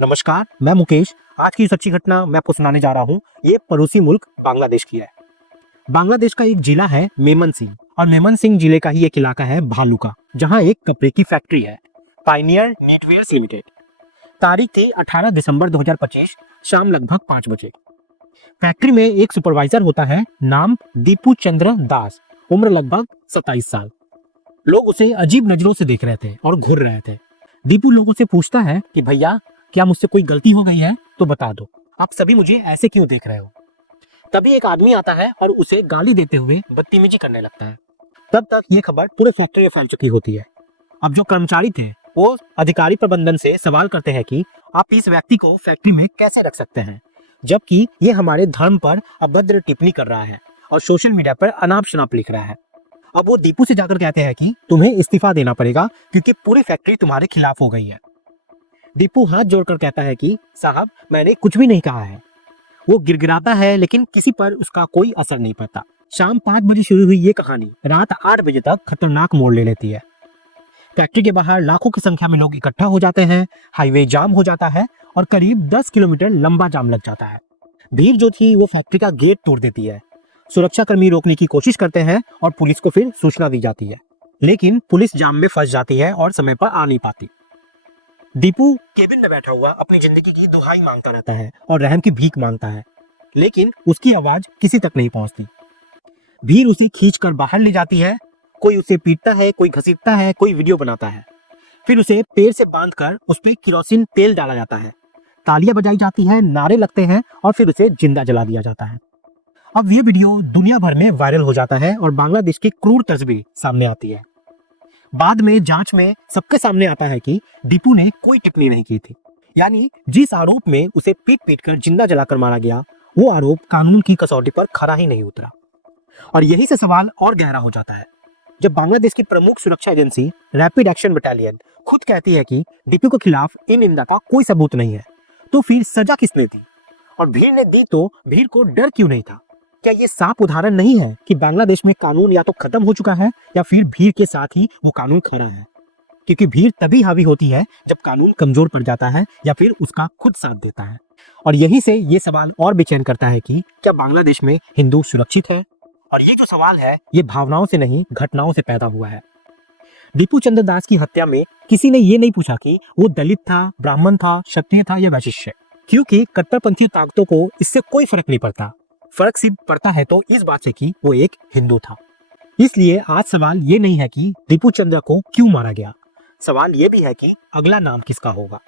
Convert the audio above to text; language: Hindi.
नमस्कार, मैं मुकेश। आज की सच्ची घटना मैं आपको सुनाने जा रहा हूँ। ये पड़ोसी मुल्क बांग्लादेश की है। बांग्लादेश का एक जिला है मेमनसिंह और मेमनसिंह जिले का ही एक इलाका है भालुका, जहाँ एक कपड़े की फैक्ट्री है, पायनियर नीटवेयर्स लिमिटेड। तारीख थी 18 दिसंबर 2025, शाम लगभग 5 बजे। फैक्ट्री में एक सुपरवाइजर होता है, नाम दीपू चंद्र दास, उम्र लगभग 27 साल। लोग उसे अजीब नजरों से देख रहे थे और घूर रहे थे। दीपू लोगों से पूछता है कि भैया, क्या मुझसे कोई गलती हो गई है तो बता दो, आप सभी मुझे ऐसे क्यों देख रहे हो। तभी एक आदमी आता है और उसे गाली देते हुए बदतमीजी करने लगता है। तब तक ये खबर पूरे फैक्ट्री में फैल चुकी होती है। अब जो कर्मचारी थे वो अधिकारी प्रबंधन से सवाल करते हैं कि आप इस व्यक्ति को फैक्ट्री में कैसे रख सकते हैं, जबकि ये हमारे धर्म पर अभद्र टिप्पणी कर रहा है और सोशल मीडिया पर अनाप शनाप लिख रहा है। अब वो दीपू से जाकर कहते हैं कि तुम्हें इस्तीफा देना पड़ेगा क्योंकि पूरी फैक्ट्री तुम्हारे खिलाफ हो गई है। दीपू हाथ जोड़कर कहता है कि साहब, मैंने कुछ भी नहीं कहा है। वो गिड़गिड़ाता है लेकिन किसी पर उसका कोई असर नहीं पड़ता। शाम 5 बजे शुरू हुई ये कहानी रात 8 बजे तक खतरनाक मोड़ ले लेती है। फैक्ट्री के बाहर लाखों की संख्या में लोग इकट्ठा हो जाते हैं, हाईवे जाम हो जाता है और करीब 10 किलोमीटर लंबा जाम लग जाता है। भीड़ जो थी वो फैक्ट्री का गेट तोड़ देती है। सुरक्षाकर्मी रोकने की कोशिश करते हैं और पुलिस को फिर सूचना दी जाती है, लेकिन पुलिस जाम में फंस जाती है और समय पर आ नहीं पाती। दीपू केबिन में बैठा हुआ अपनी जिंदगी की दुहाई मांगता रहता है और रहम की भीख मांगता है, लेकिन उसकी आवाज किसी तक नहीं पहुंचती। भीड़ उसे खींचकर बाहर ले जाती है। कोई उसे पीटता है, कोई घसीटता है, कोई वीडियो बनाता है। फिर उसे पेड़ से बांधकर उस पर केरोसिन तेल डाला जाता है। तालियां बजाई जाती है, नारे लगते हैं और फिर उसे जिंदा जला दिया जाता है। अब ये वीडियो दुनिया भर में वायरल हो जाता है और बांग्लादेश की क्रूर तस्वीर सामने आती है। बाद में जांच में सबके सामने आता है कि दीपू ने कोई टिप्पणी नहीं की थी। यानी जिस आरोप में उसे पीट पीट कर जिंदा जलाकर मारा गया, वो आरोप कानून की कसौटी पर खरा ही नहीं उतरा। और यही से सवाल और गहरा हो जाता है जब बांग्लादेश की प्रमुख सुरक्षा एजेंसी रैपिड एक्शन बटालियन खुद कहती है कि दीपू के खिलाफ इन निंदा का कोई सबूत नहीं है, तो फिर सजा किसने दी? और भीड़ ने दी तो भीड़ को डर क्यों नहीं था? क्या ये साफ उदाहरण नहीं है कि बांग्लादेश में कानून या तो खत्म हो चुका है या फिर भीड़ के साथ ही वो कानून खड़ा है? क्योंकि भीड़ तभी हावी होती है जब कानून कमजोर पड़ जाता है या फिर उसका खुद साथ देता है। और यहीं से ये सवाल और बेचैन करता है कि क्या बांग्लादेश में हिंदू सुरक्षित है? और ये जो सवाल है ये भावनाओं से नहीं, घटनाओं से पैदा हुआ है। दीपू चंद्र दास की हत्या में किसी ने ये नहीं पूछा कि वो दलित था, ब्राह्मण था, क्षत्रिय था या वैश्य, क्योंकि कट्टरपंथी ताकतों को इससे कोई फर्क नहीं पड़ता। फर्क सिर्फ पड़ता है तो इस बात से कि वो एक हिंदू था। इसलिए आज सवाल ये नहीं है कि दीपू चंद्र को क्यों मारा गया, सवाल ये भी है कि अगला नाम किसका होगा।